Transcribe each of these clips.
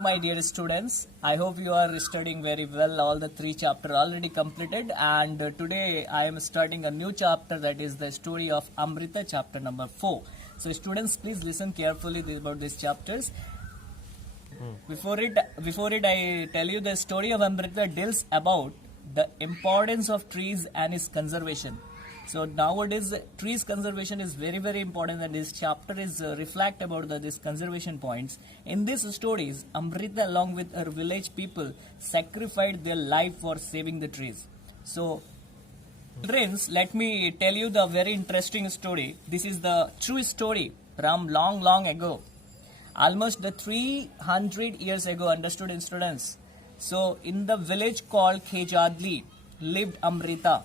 My dear students, I hope you are studying very well. All the three chapters already completed, and today I am starting a new chapter, that is the story of Amrita, chapter number 4. So students, please listen carefully about these chapters. Before it, I tell you the story of Amrita deals about the importance of trees and its conservation. So nowadays, trees conservation is very important, and this chapter is reflect about these conservation points. In these stories, Amrita along with her village people sacrificed their life for saving the trees. So, children, let me tell you the very interesting story. This is the true story from long ago, almost the 300 years ago. Understood, students? So, in the village called Khejadli lived Amrita,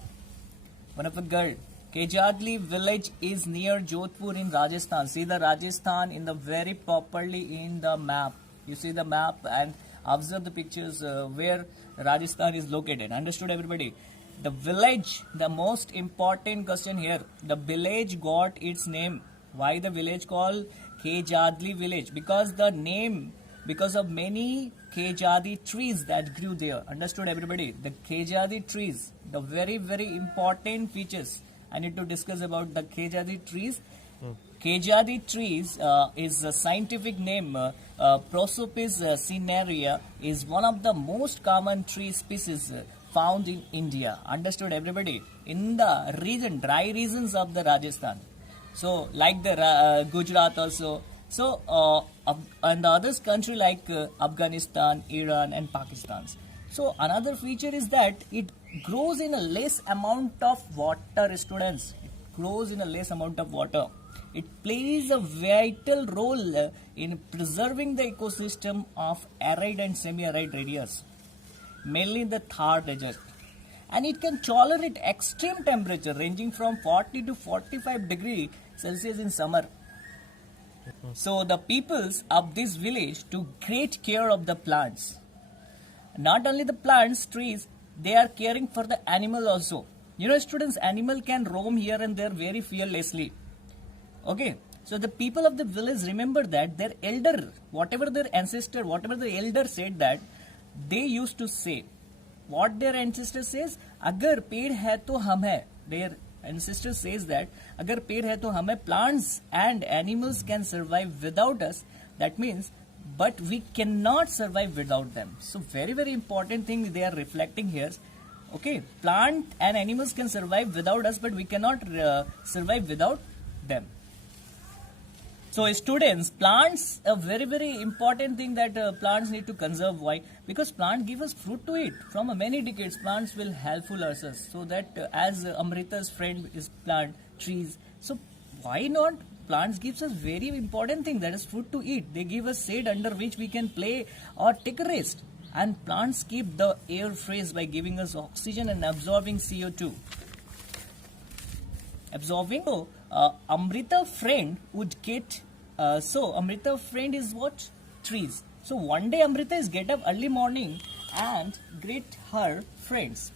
one of a girl. Khejadli village is near Jodhpur in Rajasthan. See the Rajasthan in the very properly in the map. You see the map and observe the pictures where Rajasthan is located. Understood, everybody? The village, the most important question here. The village got its name. Why the village called Khejadli village? Because the name, because of many Khejadi trees that grew there. Understood, everybody? The Khejadi trees, the very important features. I need to discuss about the Khejadi trees. Khejadi trees is a scientific name. Prosopis cinerea is one of the most common tree species found in India. Understood, everybody? In the region, dry regions of the Rajasthan. So, like the Gujarat also. So, and the others country like Afghanistan, Iran and Pakistan. So, another feature is that it grows in a less amount of water, students. It grows in a less amount of water. It plays a vital role in preserving the ecosystem of arid and semi-arid areas, mainly the Thar desert. And it can tolerate extreme temperature ranging from 40 to 45 degrees Celsius in summer. So the peoples of this village took great care of the plants. Not only the plants, trees, they are caring for the animal also. You know, students, animal can roam here and there very fearlessly. Okay, so the people of the village remember that their elder, whatever their ancestor, whatever the elder said, that they used to say. What their ancestor says, agar पेड़ है तो हम है. Their ancestor says that agar पेड़ है तो हम है. Plants and animals can survive without us. That means, but we cannot survive without them. So very important thing they are reflecting here. Okay, plant and animals can survive without us, but we cannot survive without them. So students, plants, a very important thing that plants need to conserve. Why? Because plants give us fruit to eat. From many decades, plants will helpful us. So that as Amrita's friend is plant, trees. So why not? Plants gives us very important thing, that is food to eat. They give us shade under which we can play or take a rest. And plants keep the air fresh by giving us oxygen and absorbing CO2. So, Amrita friend would get, Amrita friend is what? Trees. So one day Amrita is get up early morning and greet her friends.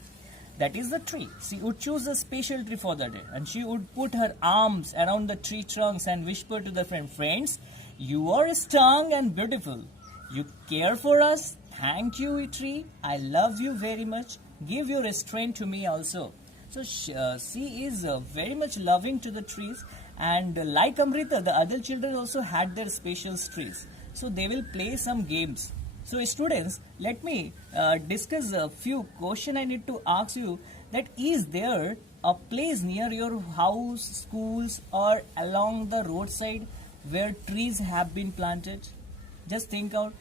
That is the tree. She would choose a special tree for the day, and she would put her arms around the tree trunks and whisper to the friends, you are strong and beautiful. You care for us. Thank you, tree. I love you very much. Give your strength to me also. So she is very much loving to the trees, and like Amrita, the other children also had their special trees. So they will play some games. So students, let me discuss a few questions I need to ask you. That is there a place near your house, schools or along the roadside where trees have been planted? Just think out.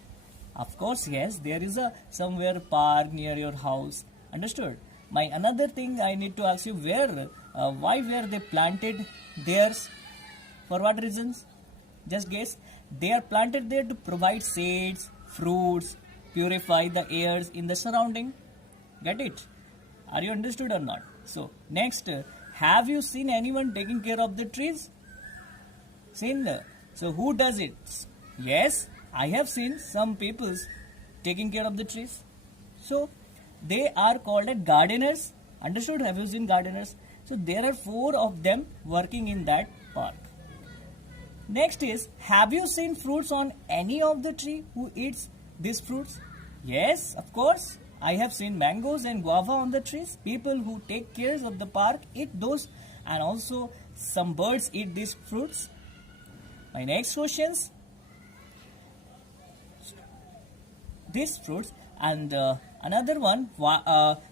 Of course, yes, there is a somewhere park near your house. Understood? My another thing I need to ask you, where, why were they planted theirs? For what reasons? Just guess. They are planted there to provide shades, fruits, purify the airs in the surrounding. Get it? Are you understood or not? So next, have you seen anyone taking care of the trees? Seen? So who does it? Yes, I have seen some people taking care of the trees. So they are called as gardeners. Understood? Have you seen gardeners? So there are 4 of them working in that park. Next is, have you seen fruits on any of the tree? Who eats these fruits? Yes, of course. I have seen mangoes and guava on the trees. People who take care of the park eat those, and also some birds eat these fruits. My next questions, these fruits, and another one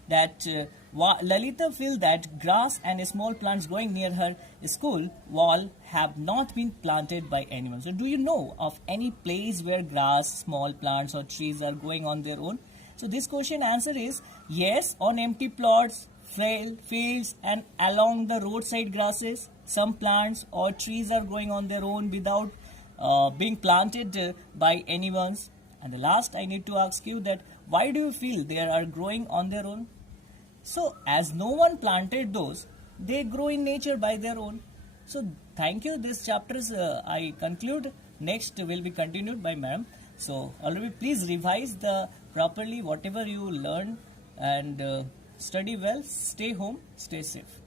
that Lalita feel that grass and small plants growing near her school wall have not been planted by anyone. So do you know of any place where grass, small plants or trees are growing on their own? So this question answer is yes, on empty plots, fields and along the roadside grasses. Some plants or trees are growing on their own without being planted by anyone's. And the last I need to ask you that why do you feel they are growing on their own? So as no one planted those, they grow in nature by their own. So thank you. This chapters I conclude. Next will be continued by Madam. So already please revise the properly whatever you learn and study well. Stay home. Stay safe.